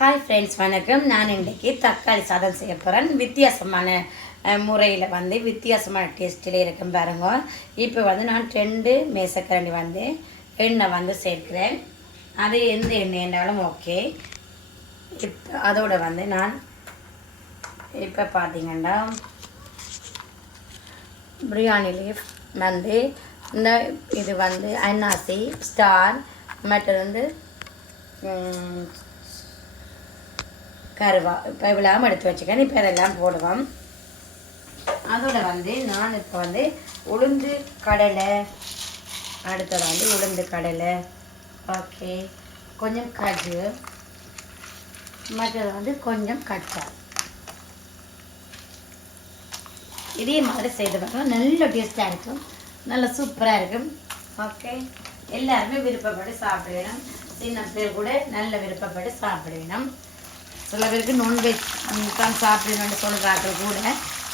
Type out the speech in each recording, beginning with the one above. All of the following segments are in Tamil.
ஹாய் ஃப்ரெண்ட்ஸ், வணக்கம். நான் இன்றைக்கி தக்காளி சாதம் செய்ய போகிறேன். வித்தியாசமான முறையில் வித்தியாசமான டேஸ்ட்டில் இருக்கும் பாருங்க. இப்போ நான் 2 மேசக்கரண்டி எண்ணெய் சேர்க்கிறேன். அது எந்த எண்ணெய் என்றாலும் ஓகே. இப்போ அதோட நான் இப்போ பார்த்தீங்கன்னா பிரியாணி லீஃப் இந்த இது அன்னாசி ஸ்டார் மற்றது கருவா இப்போ இவ்வளோ எடுத்து வச்சுக்கேன். இப்போ இதெல்லாம் போடுவோம். அதோட நான் இப்போ உளுந்து கடலை, அடுத்தது உளுந்து கடலை, ஓகே, கொஞ்சம் காஜு, மற்றது கொஞ்சம் கச்சால். இதே மாதிரி செய்து பார்க்கலாம். நல்ல டேஸ்ட்டாக இருக்கும், நல்ல சூப்பராக இருக்கும். ஓகே, எல்லாருமே விருப்பப்பட்டு சாப்பிடணும். சின்ன பேர் கூட நல்ல விருப்பப்பட்டு சாப்பிடணும். சில பேருக்கு நான்வெஜ் தான் சாப்பிடணும்னு சொல்கிறார்கள் கூட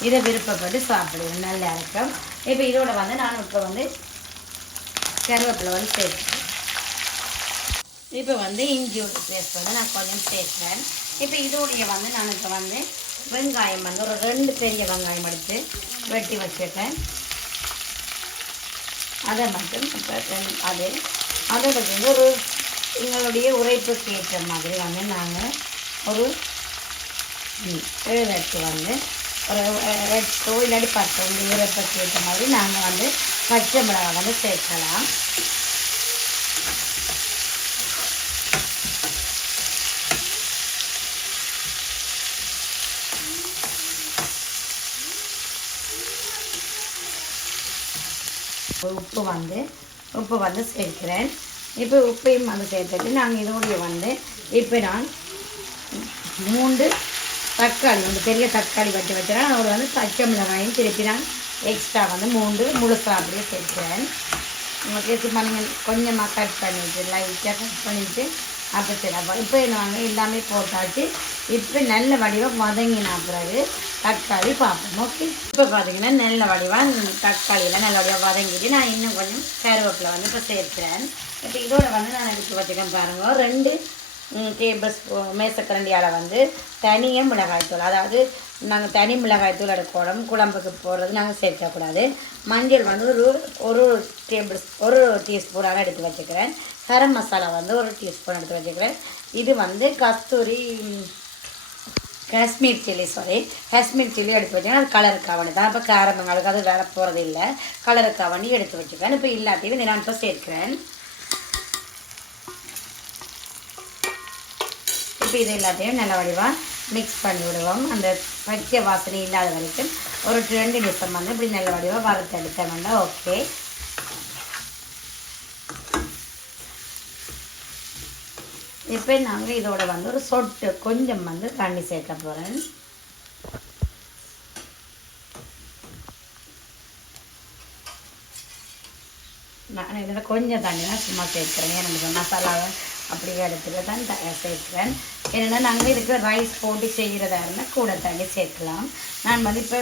இதை விருப்பப்பட்டு சாப்பிடுவேன், நல்லா இருக்கும். இப்போ இதோட நான் இப்போ கருவேப்பிலை சேர்க்கிறேன். இப்போ இஞ்சியோட பேஸ்ட் நான் கொஞ்சம் சேர்க்கிறேன். இப்போ இதோடைய நான் இப்போ வெங்காயம் ஒரு 2 பெரிய வெங்காயம் எடுத்து வெட்டி வச்சுருக்கேன். அதை மட்டும் இப்போ அதோட ஒரு எங்களுடைய உரைப்புக்கு ஏற்ற மாதிரி நாங்கள் ஒரு 7 ஒரு ரெட்டோ இல்லாட்டி 10 உரைப்புக்கு ஏற்ற மாதிரி நாங்கள் பச்சை மிளகாய் சேர்க்கலாம். உப்பு சேர்க்கிறேன். இப்போ உப்பையும் சேர்த்துட்டு நாங்கள் இதோடைய இப்போ நான் 3 தக்காளி பெரிய தக்காளி வச்சு வச்சுறேன். அதோட பச்சை மிளகாயும் திருப்பி நான் எக்ஸ்ட்ரா 3 முழுசாக அப்படியே சேர்க்கிறேன். உங்களுக்கு நீங்கள் கொஞ்சமாக கட் பண்ணிவிட்டு லைட்டாக கட் பண்ணிவிட்டு அப்படி செய்யலாம். இப்போ நாங்கள் எல்லாமே போட்டாச்சு. இப்போ நல்ல வடிவாக வதங்கினா பிறகு தக்காளி பார்ப்போம். ஓகே, இப்போ பார்த்தீங்கன்னா நல்ல வடிவாக தக்காளியில் நல்ல வடிவாக வதங்கிட்டு நான் இன்னும் கொஞ்சம் கருவேப்பிலை இப்போ சேர்க்கிறேன். இப்போ இதோட நான் எடுத்து வச்சுக்கேன் பாருங்கள். 2 டேபிள் ஸ்பூன் மேசக்கரண்டியால் தனியாக மிளகாய்த்தூள், அதாவது நாங்கள் தனி மிளகாய்த்தூள் எடுக்கணும். குழம்புக்கு போடுறது நாங்கள் சேர்க்கக்கூடாது. மஞ்சள் ஒரு டீஸ்பூனாக எடுத்து வச்சுக்கிறேன். கரம் மசாலா 1 டீஸ்பூன் எடுத்து வச்சுக்கிறேன். இது கஸ்தூரி காஷ்மீர் சில்லி எடுத்து வச்சுக்கேன். அது கலருக்காவணி தான். இப்போ காரமங்களுக்கு அது வேற போகிறது இல்லை. கலருக்காவணி எடுத்து வச்சுக்கிறேன். இப்போ எல்லாத்தையும் நான் இப்போ சேர்க்கிறேன். இப்போ இது எல்லாத்தையும் நல்ல வடிவாக மிக்ஸ் பண்ணி விடுவோம். அந்த பச்சை வாசனை இல்லாத வரைக்கும் ஒரு 2 நிமிஷம் இப்படி நல்ல வடிவாக வறுத்து எடுத்தோம்னா ஓகே. இப்போ நாங்கள் இதோட ஒரு சொட்டு கொஞ்சம் தண்ணி சேர்க்க போகிறேன். நான் இதில் கொஞ்சம் தண்ணி தான் சும்மா சேர்க்குறேன். எனக்கு மசாலாவை அப்படியே இடத்துல தான் சேர்க்குறேன். ஏன்னா நாங்கள் இதுக்கு ரைஸ் போட்டு செய்கிறதா இருந்தால் கூட தண்ணி சேர்க்கலாம். நான் இப்போ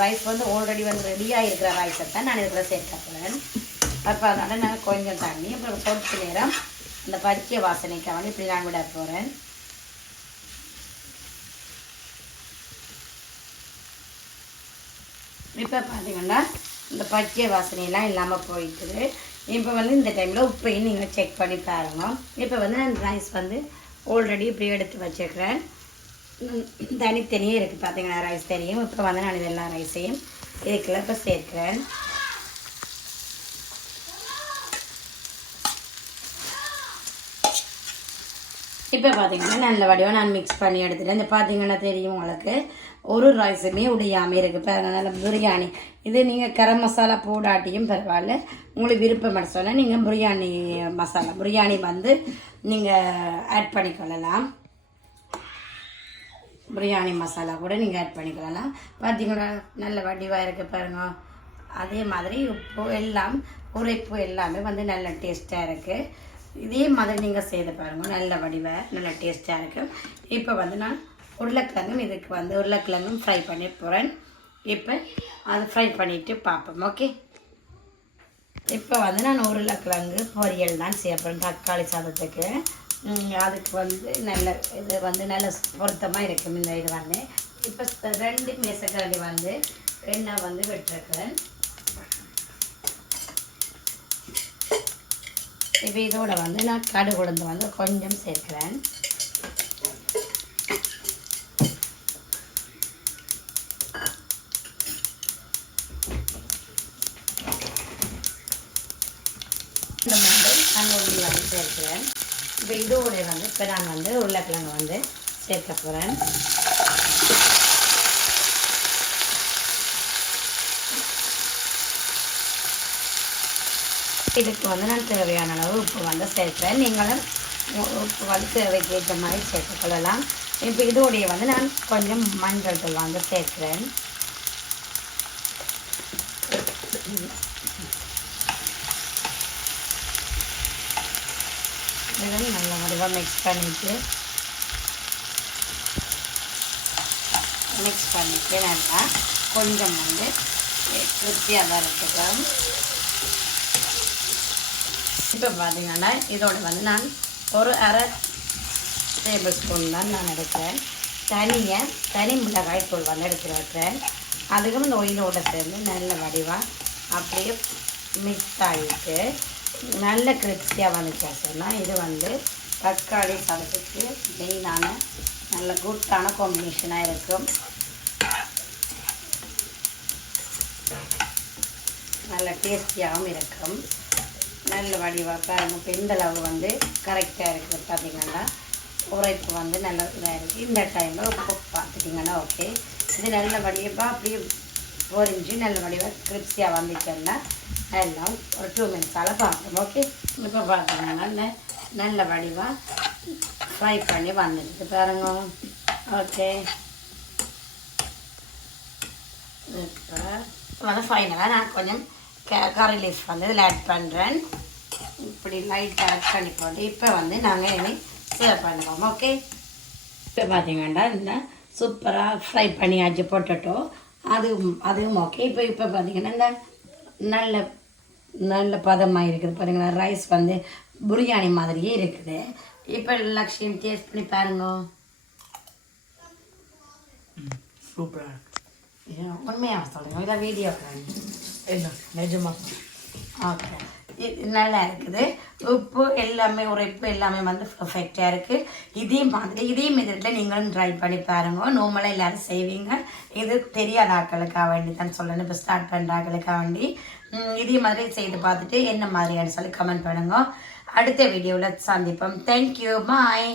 ரைஸ் ஆல்ரெடி ரெடியாக இருக்கிற ரைஸை தான் நான் இதில் சேர்க்க போகிறேன். அப்போ அதனால் நான் கொஞ்சம் தண்ணி அப்புறம் கொஞ்ச நேரம் அந்த பச்சை வாசனைக்காக இப்படி நான் விட போகிறேன். இப்போ பார்த்தீங்கன்னா இந்த பச்சை வாசனையெல்லாம் இல்லாமல் போயிட்டுது. இப்போ இந்த டைமில் உப்பையும் நீங்கள் செக் பண்ணி பாருங்க. இப்போ நான் ரைஸ் ஆல்ரெடி இப்படி எடுத்து வச்சுக்கிறேன். தனித்தனியே இருக்குது பார்த்தீங்கன்னா ரைஸ் தெரியும். இப்போ நான் இதெல்லா ரைஸையும் இதுக்குள்ள இப்போ சேர்க்கிறேன். இப்போ பார்த்தீங்கன்னா நல்ல வடிவாக நான் மிக்ஸ் பண்ணி எடுத்துட்டேன். இந்த பார்த்தீங்கன்னா தெரியும் உங்களுக்கு ஒரு ரைஸுமே உடையாமல் இருக்குது பாருங்கள். நல்ல பிரியாணி இது நீங்கள் கரம் மசாலா போடாட்டியும் பரவாயில்ல, உங்களுக்கு விருப்பம் சொன்னால் நீங்கள் பிரியாணி மசாலா நீங்கள் ஆட் பண்ணிக்கொள்ளலாம். பிரியாணி மசாலா கூட நீங்கள் ஆட் பண்ணிக்கொள்ளலாம். பார்த்தீங்கன்னா நல்ல வடிவாக இருக்குது பாருங்க. அதே மாதிரி உப்பு எல்லாம் உரைப்பு எல்லாமே நல்ல டேஸ்ட்டாக இருக்குது. இதே மாதிரி நீங்கள் செய்து பாருங்கள். நல்ல வடிவாக நல்ல டேஸ்ட்டாக இருக்கும். இப்போ நான் உருளைக்கிழங்கும் இதுக்கு உருளைக்கிழங்கும் ஃப்ரை பண்ணி போகிறேன். இப்போ அதை ஃப்ரை பண்ணிவிட்டு பார்ப்போம். ஓகே, இப்போ நான் உருளைக்கிழங்கு பொரியல் தான் செய்ய போகிறேன் தக்காளி சாதத்துக்கு. அதுக்கு வந்து நல்ல இது வந்து நல்ல பொருத்தமாக இருக்கும் இந்த இது வந்து. இப்போ 2 மேசக்கரண்டி வந்து எண்ணெய் வந்து விட்டுருக்கிறேன். இப்போ இதோட வந்து நான் கடுகு உளுந்து வந்து கொஞ்சம் சேர்க்கிறேன். இந்த மாதிரி நான் உள்ளி வந்து சேர்க்கிறேன். இப்போ இதோட வந்து இப்போ நான் வந்து உருளைக்கிழங்கு வந்து சேர்க்க போகிறேன். இதுக்கு வந்து நான் தேவையான அளவு உப்பு வந்து சேர்க்கிறேன். நீங்களும் உப்பு வந்து தேவைக்கு ஏற்ற மாதிரி சேர்த்துக்கொள்ளலாம். இப்போ இதோடைய வந்து நான் கொஞ்சம் மஞ்சள் தூள் வந்து சேர்க்கிறேன். இதை நல்ல வடிவாக மிக்ஸ் பண்ணிவிட்டு நல்லா கொஞ்சம் வந்து திருப்தியாக தான் இருக்கட்டும். இப்போ பார்த்தீங்கன்னா இதோட வந்து நான் ஒரு 1/2 டேபிள் ஸ்பூன் தான் நான் எடுக்கிறேன். தனி மிளகாய் தூள் வந்து எடுத்து வைக்கிறேன். அதுக்கும் இந்த ஒயிலோடு சேர்ந்து நல்ல வடிவாக அப்படியே மிக்ஸ் ஆகிட்டு நல்ல கிரிப்ஸியாக வந்துச்சாச்சுன்னா இது வந்து தக்காளி சாதத்துக்கு மெயினான நல்ல குட்டான காம்பினேஷனாக இருக்கும். நல்ல டேஸ்டியாகவும் இருக்கும். நல்ல வடிவாக பாருங்கள். இப்போ இந்த அளவு வந்து கரெக்டாக இருக்குது. பார்த்திங்கன்னா உரைப்பு வந்து நல்ல இதாக இருக்குது. இந்த டைமில் உப்பு பார்த்துட்டிங்கன்னா ஓகே. இது நல்ல வடிவாக அப்படியே பொரிஞ்சு நல்ல வடிவாக கிரிப்ஸியாக வந்துச்சுன்னா எல்லாம் ஒரு 2 மினிட்ஸால் பார்க்கணும். ஓகே. இப்போ பார்த்தீங்கன்னா நல்ல வடிவாக ஃப்ரை பண்ணி வந்துடுது பாருங்க. ஓகே. இப்போ வந்து ஃபைனலாக நான் கொஞ்சம் கறி லீஃப் வந்து இதில் ஆட் பண்ணுறேன். இப்படி லைட்டாக ஆட் பண்ணி போட்டு இப்போ வந்து நாங்கள் இனி சர்வ் பண்ணுவோம். ஓகே. இப்போ பார்த்தீங்கன்னா இந்த சூப்பராக ஃப்ரை பண்ணியாச்சு பொட்டேட்டோ. அதுவும் ஓகே. இப்போ பார்த்தீங்கன்னா இந்த நல்ல பதமாக இருக்குது பாருங்களா. ரைஸ் வந்து பிரியாணி மாதிரியே இருக்குது. இப்போ லக்ஷ்மி டேஸ்ட் பண்ணி பாருங்க. சூப்பராக உண்மையாக சொல்கிறேங்க. இதை வீடியோ இல்லை நிஜமா. ஓகே. இது நல்லா இருக்குது. உப்பு எல்லாமே உரைப்பு எல்லாமே வந்து பர்ஃபெக்டாக இருக்குது. இதே மெத்தடில் நீங்களும் ட்ரை பண்ணி பாருங்க. நார்மலாக எல்லோரும் செய்வீங்க. இது தெரியாத ஆட்களுக்காக வேண்டி தான் சொல்லணும். இப்போ ஸ்டார்ட் பண்ணுற ஆட்களுக்காக வேண்டி இதே மாதிரி செய்து பார்த்துட்டு என்ன மாதிரியானு சொல்லி கமெண்ட் பண்ணுங்க. அடுத்த வீடியோவில் சந்திப்போம். தேங்க்யூ. பாய்.